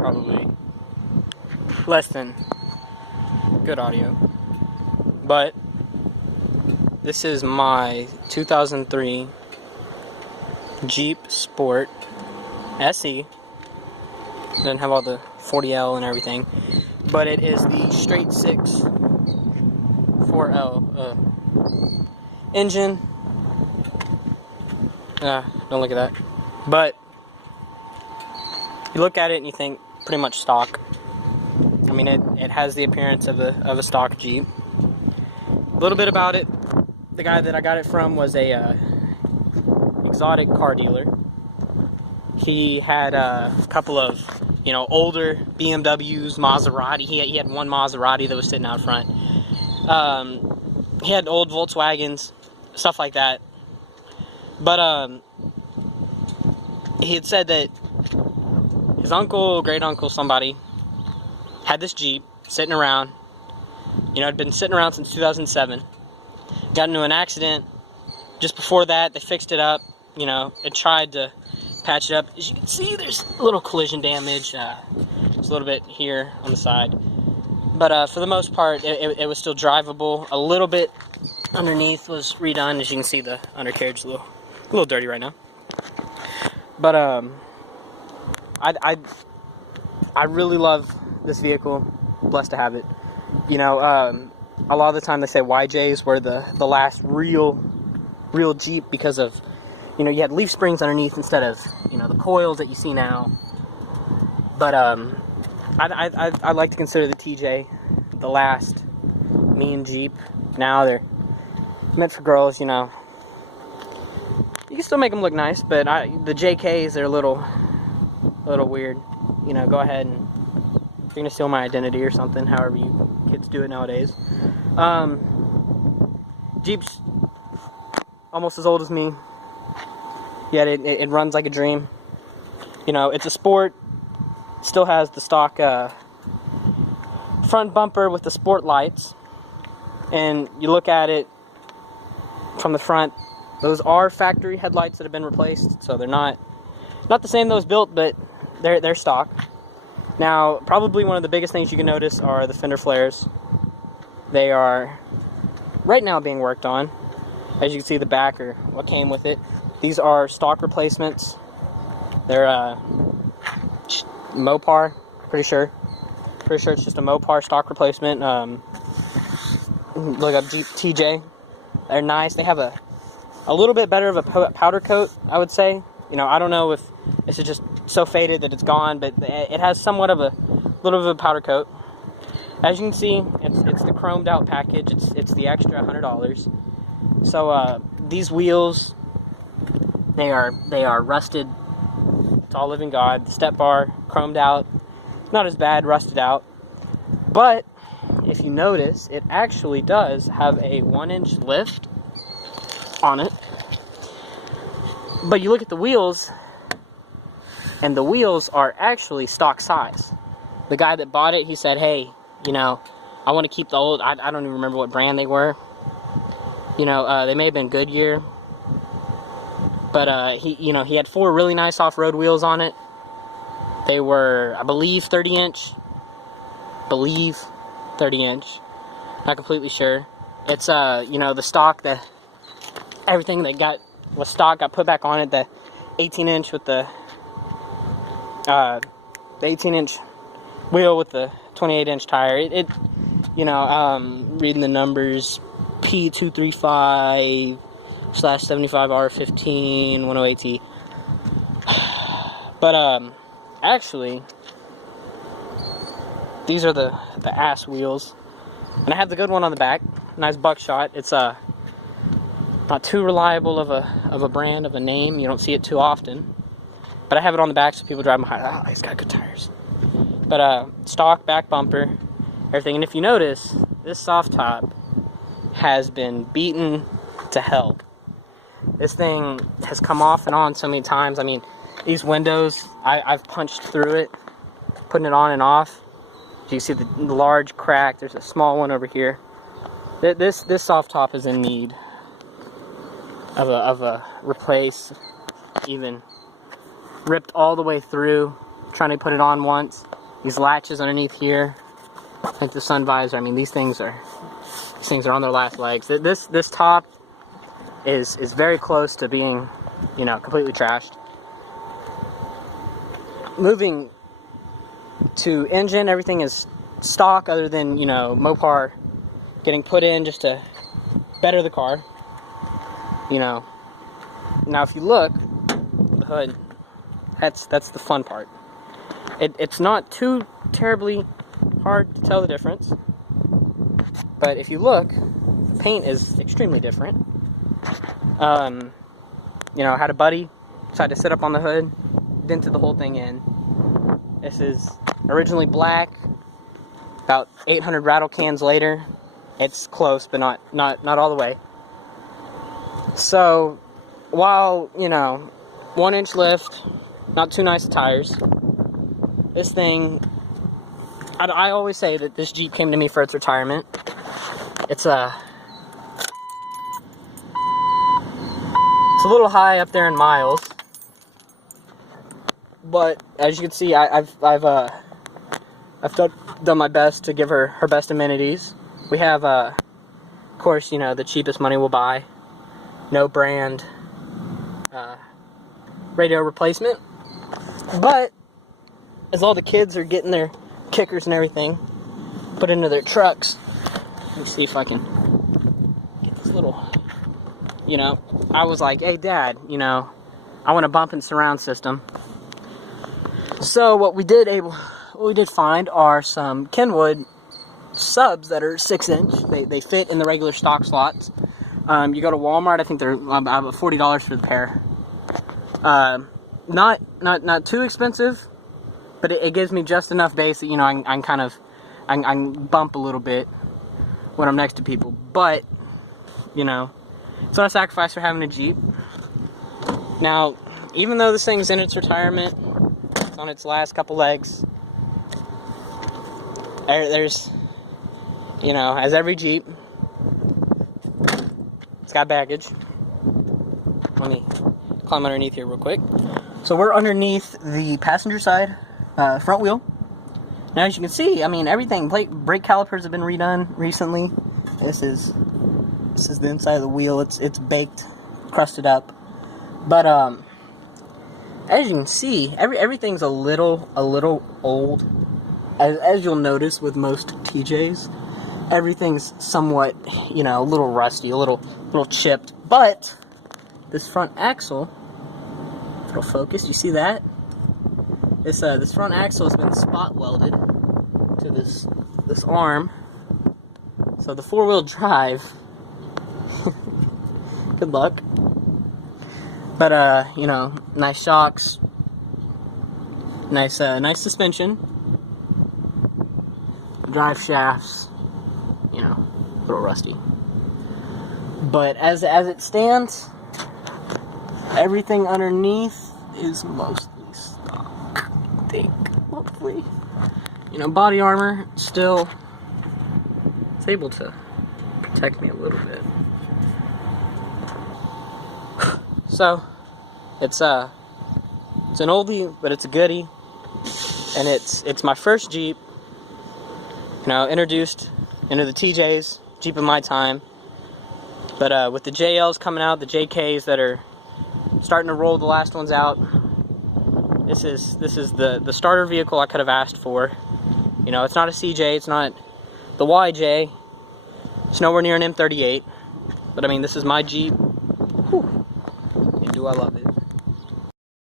probably less than good audio. But this is my 2003 Jeep Sport SE. Doesn't have all the 40L and everything, but it is the straight 6 4L engine. Don't look at that. But you look at it and you think pretty much stock. I mean, it has the appearance of a stock Jeep. A little bit about it. The guy that I got it from was a exotic car dealer. He had a couple of, older BMWs, Maserati. He had one Maserati that was sitting out front. He had old Volkswagens, stuff like that. But he had said that his uncle, great uncle, somebody had this Jeep sitting around. Had been sitting around since 2007. Got into an accident. Just before that, they fixed it up. It tried to patch it up. As you can see, there's a little collision damage. Just a little bit here on the side. But for the most part, it was still drivable. A little bit underneath was redone. As you can see, the undercarriage is a little dirty right now. But I really love this vehicle. Blessed to have it. A lot of the time they say YJs were the last real Jeep because of, you had leaf springs underneath instead of, the coils that you see now. But I'd like to consider the TJ the last mean Jeep. Now they're meant for girls, You can still make them look nice, but the JKs are a little weird. Go ahead and if you're gonna steal my identity or something, however you kids do it nowadays. Jeep's almost as old as me, yet it runs like a dream. It's a sport. Still has the stock front bumper with the sport lights, and you look at it from the front. Those are factory headlights that have been replaced, so they're not the same those built, but they're stock. Now, probably one of the biggest things you can notice are the fender flares. They are right now being worked on. As you can see, the back or what came with it. These are stock replacements. They're Mopar, pretty sure. Pretty sure it's just a Mopar stock replacement. Look up Jeep TJ. They're nice. They have a little bit better of a powder coat, I would say. I don't know if this is just so faded that it's gone, but it has somewhat of a little bit of a powder coat. As you can see, it's the chromed out package. It's the extra $100. So these wheels, they are rusted. It's all living God. The step bar chromed out, not as bad, rusted out. But if you notice, it actually does have a 1-inch lift on it. But you look at the wheels, and the wheels are actually stock size. The guy that bought it, he said, hey, I want to keep the old, I don't even remember what brand they were. They may have been Goodyear. But he had 4 really nice off-road wheels on it. They were, I believe, 30-inch. Not completely sure. It's the stock, everything that was stock got put back on it. The 18-inch with the 18-inch wheel with the 28-inch tire. Reading the numbers, P235/75R15 108T. But actually, these are the ass wheels, and I have the good one on the back. Nice buckshot. It's not too reliable of a brand, of a name. You don't see it too often, but I have it on the back so people drive behind. Oh, he's got good tires. But stock back bumper, everything. And if you notice, this soft top has been beaten to hell. This thing has come off and on so many times. I mean, these windows, I've punched through it, putting it on and off. You see the large crack. There's a small one over here. This soft top is in need of a replace. Even ripped all the way through. trying to put it on once. These latches underneath here, like the sun visor. I mean, these things are on their last legs. This top is very close to being, you know, completely trashed. Moving to engine, everything is stock other than, you know, Mopar getting put in just to better the car. You know, now if you look, the hood, that's the fun part. It's not too terribly hard to tell the difference, but if you look, the paint is extremely different. You know, I had a buddy decide to sit up on the hood, dented the whole thing in. This is originally black. About 800 rattle cans later, it's close, but not all the way. So, while, you know, 1-inch lift, not too nice tires, this thing, I always say that this Jeep came to me for its retirement. It's a little high up there in miles, but as you can see, I've done my best to give her best amenities. We have, of course, you know, the cheapest money will buy, no brand radio replacement. But as all the kids are getting their kickers and everything put into their trucks, let me see if I can get this little, you know, I was like, hey Dad, you know, I want a bump and surround system. So what we did find are some Kenwood subs that are 6-inch. They fit in the regular stock slots. You go to Walmart, I think they're about $40 for the pair. Not too expensive, but it gives me just enough base that, you know, I can bump a little bit when I'm next to people. But, you know, it's not a sacrifice for having a Jeep. Now, even though this thing's in its retirement, it's on its last couple legs, there's, you know, as every Jeep, it's got baggage. Let me climb underneath here real quick. So we're underneath the passenger side front wheel. Now, as you can see, I mean, everything, brake calipers have been redone recently. This is the inside of the wheel. It's baked, crusted up. But as you can see, everything's a little old. As you'll notice with most TJs, everything's somewhat, you know, a little rusty, a little chipped. But this front axle, if it'll focus, you see that? This front axle has been spot welded to this arm. So the 4-wheel drive, good luck. But you know, nice shocks, nice suspension, drive shafts, you know, a little rusty. But as it stands, everything underneath is mostly stock, I think, hopefully. You know, body armor still, it's able to protect me a little bit. So, it's an oldie, but it's a goodie, and it's my first Jeep, you know, introduced into the TJs, Jeep of my time. But with the JLs coming out, the JKs that are starting to roll the last ones out, this is the starter vehicle I could have asked for. You know, it's not a CJ, it's not the YJ, it's nowhere near an M38, but I mean, this is my Jeep. Whew. And do I love it.